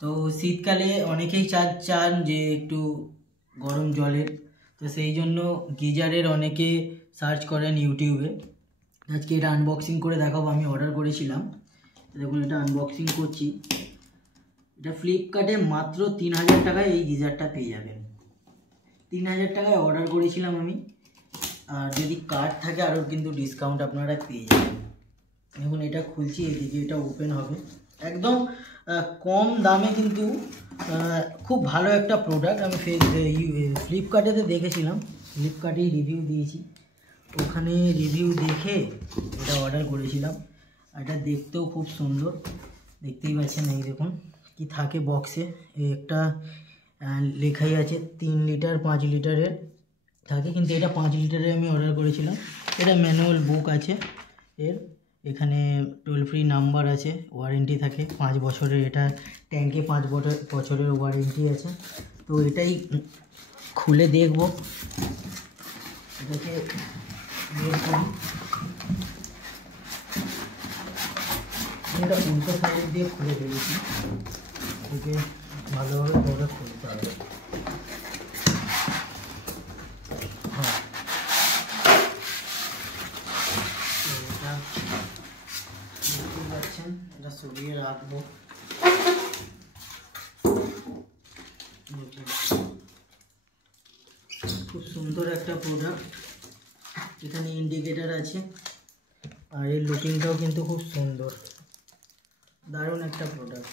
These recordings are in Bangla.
তো শীতকালে অনেকেই চান যে একটু গরম জলের, তো সেই জন্য গিজারের অনেকে সার্চ করেন ইউটিউবে। আজকে এটা আনবক্সিং করে দেখাবো। আমি অর্ডার করেছিলাম, দেখুন এটা আনবক্সিং করছি। এটা ফ্লিপকার্টে মাত্র 3000 টাকায় এই গিজারটা পেয়ে যাবেন। 3000 টাকায় অর্ডার করেছিলাম আমি, আর যদি কার্ড থাকে আরও কিন্তু ডিসকাউন্ট আপনারা পেয়ে যাবেন। দেখুন এটা খুলছি, এদিকে এটা ওপেন হবে। একদম কম দামে কিন্তু খুব ভালো একটা প্রোডাক্ট। আমি ফ্লিপকার্টেতে দেখেছিলাম, ফ্লিপকার্টেই রিভিউ দিয়েছি, ওখানে রিভিউ দেখে এটা অর্ডার করেছিলাম। এটা দেখতেও খুব সুন্দর, দেখতেই পাচ্ছেন। এই দেখুন কি থাকে বক্সে, একটা লেখাই আছে 3 লিটার 5 লিটারের থাকে, কিন্তু এটা 5 লিটারের আমি অর্ডার করেছিলাম। এটা ম্যানুয়াল বুক আছে এর, এখানে টোল ফ্রি নাম্বার আছে, ওয়ারেন্টি থাকে 5 বছরের। এটা ট্যাঙ্কে 5 বছরের ওয়ারেন্টি আছে। তো এটাই খুলে দেখব, এটাকে বের করি। এটা উল্টো সাইড দিয়ে খুলে ফেলেছি, এটাকে ভালোভাবে করে খুলতে হবে। হ্যাঁ, এটা দেখতে পাচ্ছেন, এটা সরিয়ে রাখবো। খুব সুন্দর একটা প্রোডাক্ট, এখানে ইন্ডিকেটার আছে, আর এর লুকিংটাও কিন্তু খুব সুন্দর, দারুণ একটা প্রোডাক্ট।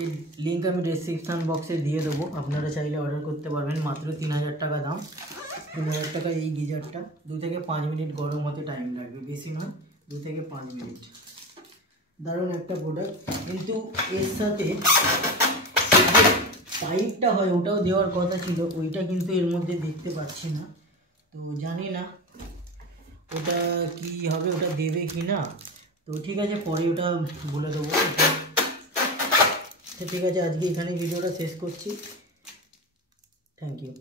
এর লিঙ্ক আমি ডেসক্রিপশান বক্সে দিয়ে দেবো, আপনারা চাইলে অর্ডার করতে পারবেন। মাত্র 3000 টাকা দাম। 3000 টাকা এই গিজারটা 2 থেকে 5 মিনিট গরম হতে টাইম লাগবে, বেশি নয়, 2 থেকে 5 মিনিট। দারুণ একটা প্রোডাক্ট। কিন্তু এর সাথে পাইপটা হয় ওটাও দেওয়ার কথা ছিল, ওইটা কিন্তু এর মধ্যে দেখতে পাচ্ছি না। তো জানি না ওটা কি হবে, ওটা দেবে কি না। তো ঠিক আছে, পরে ওটা বলে দেবো। ঠিক আছে, আজকে এখানে ভিডিওটা শেষ করছি। Thank you.